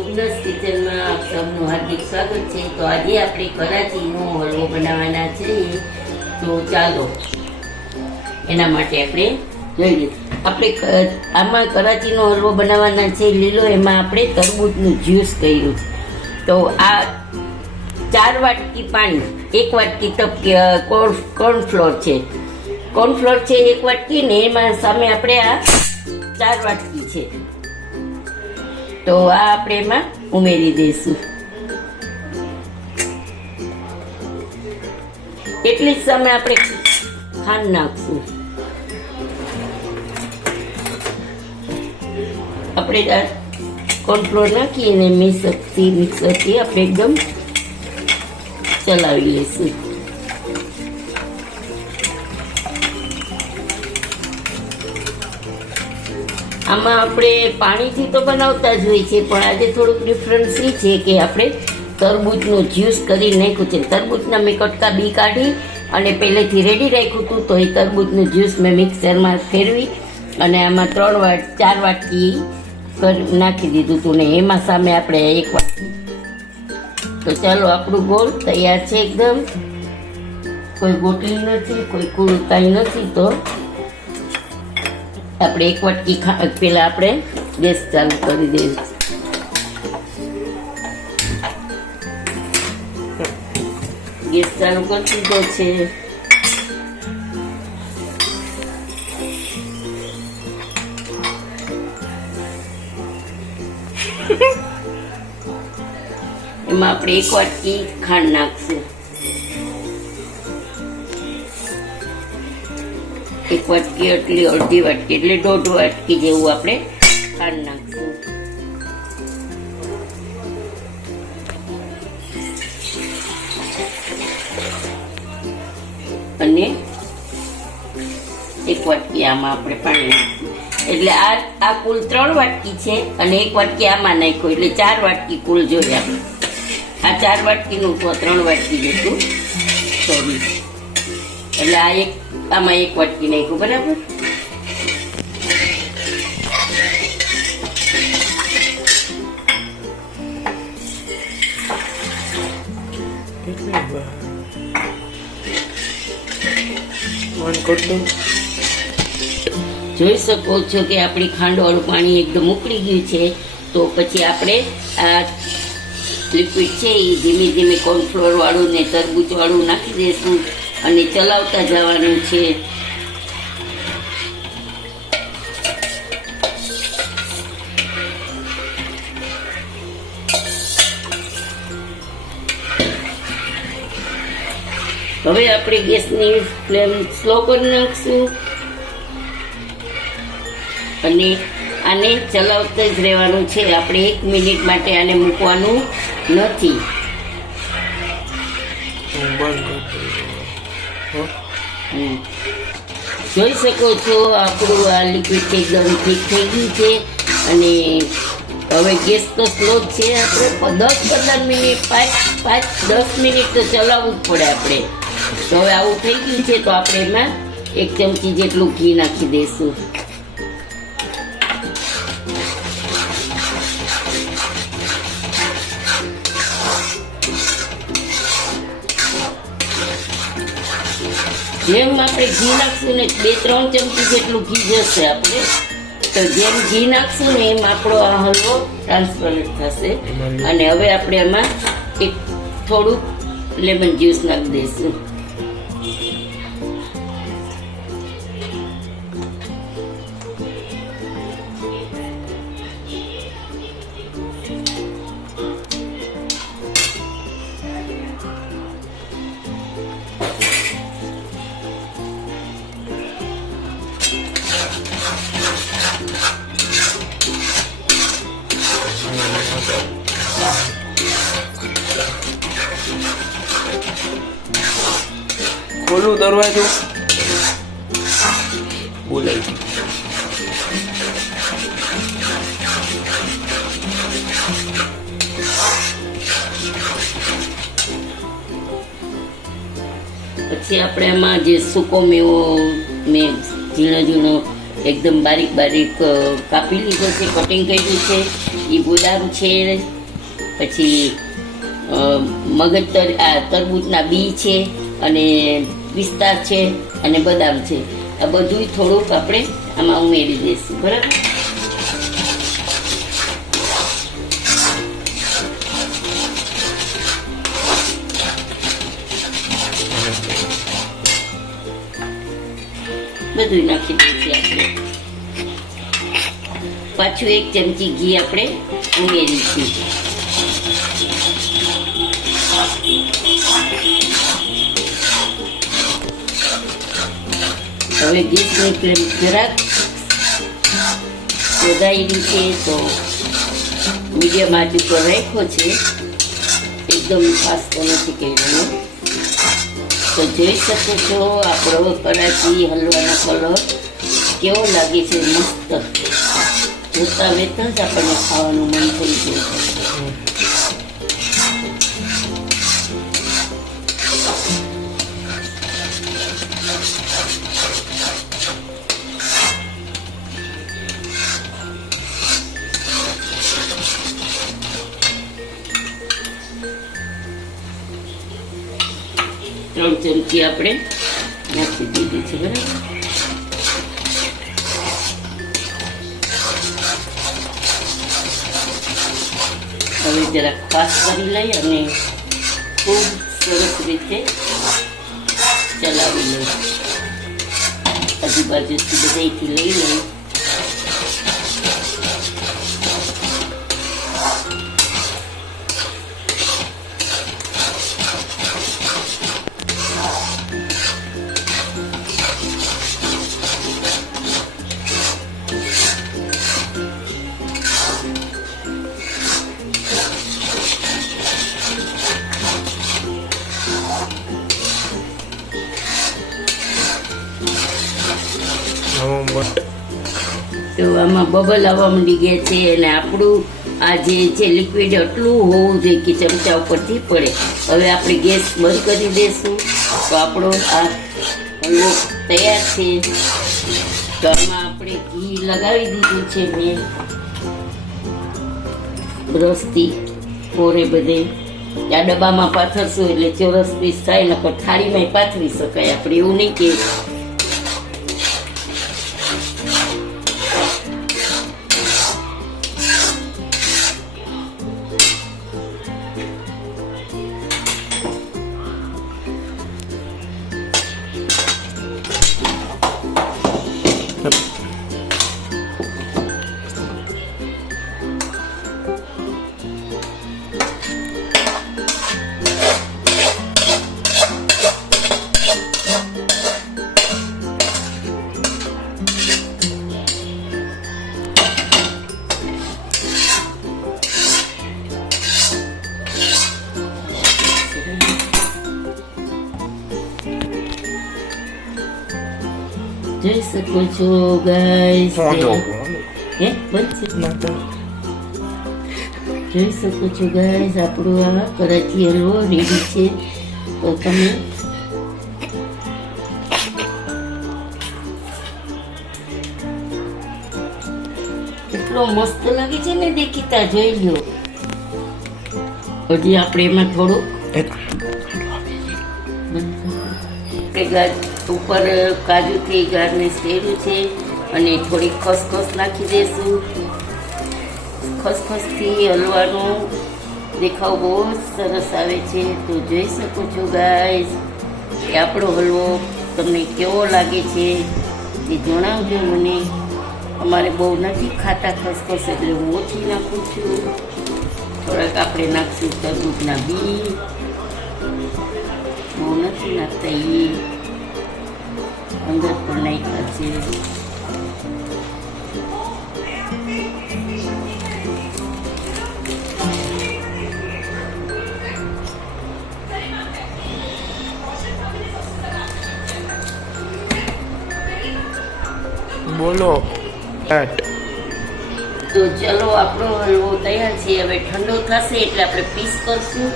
સુંદર્સ કિચનમાં આપ સૌનું હાર્દિક સ્વાગત છે. તો આજે આપણે કરાચીનો હલવો બનાવવાના છે. તો ચાલો એના માટે આપણે જોઈએ. આપણે આમાં કરાચીનો હલવો બનાવવાના છે લીલો. એમાં આપણે તરબૂચનું જ્યુસ કર્યું છે. તો આ 4 વાટકી પાણી, 1 વાટકી કોર્નફ્લોર છે. કોર્નફ્લોર છે 1 વાટકી ને એમાં સામે આપણે આ 4 વાટકી છે. તો આ આપણે એમાં ઉમેરી દઈશું. એટલી જ સામે આપણે ખાંડ નાખશું. આપણે આ કોર્નફ્લોર નાખીને મિક્સરથી આપણે એકદમ ચલાવી લઈશું. આમાં આપણે પાણીથી તો બનાવતા જ હોય છે, પણ આજે થોડુંક ડિફરન્સ એ છે કે આપણે તરબૂચનું જ્યુસ કરી નાખ્યું છે. તરબૂચના મેં કટકા બી કાઢી અને પહેલેથી રેડી રાખ્યું હતું. તો એ તરબૂચનું જ્યુસ મેં મિક્સરમાં ફેરવી અને આમાં 4 વાટકી નાખી દીધું હતું ને એમાં સામે આપણે 1 વાટકી. તો ચાલો, આપણું ગોળ તૈયાર છે એકદમ. કોઈ ગોટલી નથી, કોઈ કુળું કાંઈ નથી. તો આપણે 1 વાટકી પેલા આપણે ગેસ ચાલુ કરી દઈએ. ગેસ ચાલુ કરી દીધો છે. એમાં આપણે 1 વાટકી ખાંડ નાખશું. 1 વાટકી એટલી અડધી વાટકી એટલે 1.5 વાટકી જેવું આપણે ખાંડ નાખશું. અને 1 વાટકી આમાં આપણે પાણી નાખશું. એટલે આ કુલ 3 વાટકી છે અને 1 વાટકી આમાં નાખ્યો એટલે 4 વાટકી કુલ જોઈએ આપણે. આ 4 વાટકીનું 3 વાટકી જેટલું, સોરી. એટલે આમાં 1 વાટકી નાખ્યું, બરાબર. જોઈ શકો છો કે આપણી ખાંડવાળું પાણી એકદમ ઉકળી ગયું છે. તો પછી આપણે આ લિક્વિડ છે એ ધીમે ધીમે કોર્નફ્લોર વાળું ને તરબૂચ વાળું નાખી દઈશું અને ચલાવતા જવાનું છે. હવે આપણે ગેસની ફ્લેમ સ્લો કરી નાખશું અને આને ચલાવતા જ રહેવાનું છે. આપણે 1 મિનિટ માટે આને મૂકવાનું નથી. જોઈ શકો છો આપણું આ લિક્વિડ એકદમ ઠીક થઈ ગયું છે. અને હવે ગેસ તો સ્લો જ છે. આપણે 10-15 મિનિટ 5-10 મિનિટ તો ચલાવવું જ પડે આપણે. તો હવે આવું થઈ ગયું છે. તો આપણે એમાં 1 ચમચી જેટલું ઘી નાખી દઈશું. જેમ આપણે ઘી નાખશું ને 2-3 ચમચી જેટલું ઘી જશે આપણે. તો જેમ ઘી નાખશું ને એમ આપણો આ હલવો ટ્રાન્સપરન્ટ થશે. અને હવે આપણે એમાં થોડુંક લેમન જ્યુસ નાખી દઈશું. ખોલું દરવાજો. બોલાય પછી આપણે એમાં જે સૂકો મેવો મેં ઝીણો ઝીણો એકદમ બારીક બારીક કાપી લીધો છે, કટિંગ કર્યું છે. એ બદામ છે, પછી તરબૂચના બી છે, અને પિસ્તા છે, અને બદામ છે. આ બધું થોડુંક આપણે આમાં ઉમેરી દઈશું. બરાબર. બધું નાખી દઈશું આપણે. પાછું 1 ચમચી ઘી આપણે ઉમેરીશું. હવે ગેસની ફ્લેમ જરાક વધારેલી છે, તો મીડિયમ આંચ ઉપર રાખ્યો છે. એકદમ ફાસ્ટ નથી કર્યો. તો જોઈ શકો છો આપણો કરાચી હલવાનો કલર કેવો લાગે છે. મસ્ત. જોતા વેતન જ આપણને ખાવાનું મન થઈ જાય. ત્રણ ચમચી આપણે નાખી દીધી છે. બરાબર. હવે જરાક ફાસ્ટ કરી લઈ અને ખૂબ સરસ રીતે ચલાવી લઈ. આજુબાજુથી બધાથી લઈ લઈ. તો આમાં બબલ આવવા માંડી ગયા છે, અને આપણું આ જે છે લિક્વિડ એટલું હોવું જોઈએ કે ચમચા ઉપરથી પડે. હવે આપણે ગેસ બંધ કરી દઈશું. તો આપણો આ હલવો તૈયાર છે. તો આમાં આપણે ઘી લગાવી દીધું છે મેં બ્રશથી કોરે બધે. આ ડબ્બામાં પાથરશું એટલે ચોરસ પીસ થાય, નકર થાળીમાં પાથરી શકાય આપણે. એવું નહીં કે જોઈ શકો છો ગાઈસ. જોઈ શકો છો ગાઈસ, આપણું આ કરાચી હલવો રેડી છે. તો તમે કેટલો મસ્ત લાગે છે ને દેખીતા. જોઈ લો. હજી આપણે એમાં થોડુંક ઉપર કાજુથી ગાર્નિશ કર્યું છે, અને થોડી ખસખસ નાખી દઈશું. ખસખસથી હલવાનો દેખાવ બહુ જ સરસ આવે છે. તો જોઈ શકો છો ગાઈસ કે આપણો હલવો તમને કેવો લાગે છે એ જણાવજો મને. અમારે બહુ નથી ખાતા ખસખસ, એટલે હું ઓછી નાખું છું. થોડાક આપણે નાખશું તરબૂચના બી. બહુ નથી નાખતા, એ અંદર પણ નાખ્યા છે. બોલો. તો ચલો આપણો હલવો તૈયાર છે. હવે ઠંડો થશે એટલે આપણે પીસ કરશું,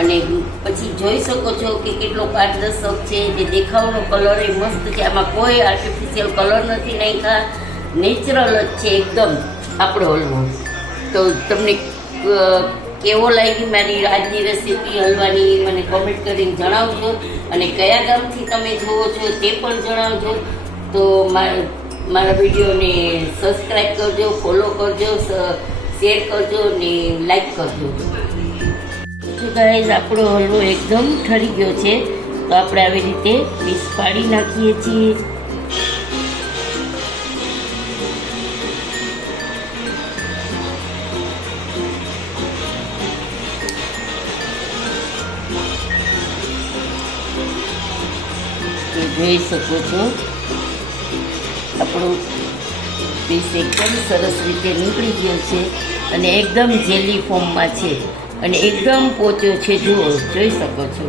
અને પછી જોઈ શકો છો કે કેટલો પારદર્શક છે. જે દેખાવનો કલર એ મસ્ત છે. આમાં કોઈ આર્ટિફિશિયલ કલર નથી નાખ્યા. નેચરલ જ છે એકદમ આપણો હલવો. તો તમને કેવો લાગી મારી આજની રેસીપી હલવાની મને કોમેન્ટ કરીને જણાવજો, અને કયા ગામથી તમે જુઓ છો તે પણ જણાવજો. તો મારા વિડીયોને સબસ્ક્રાઈબ કરજો, ફોલો કરજો, શેર કરજો ને લાઈક કરજો. તો ગાઈઝ આપણો હલવો એકદમ ઠરી ગયો છે. તો આપણે આવી રીતે પીસ પાડી નાખીએ છીએ. જોઈ શકો છો આપણો પીસ એકદમ સરસ રીતે નીકળી ગયો છે અને એકદમ જેલી ફોર્મમાં છે અને એકદમ પોચો છે. જુઓ, જોઈ શકો છો.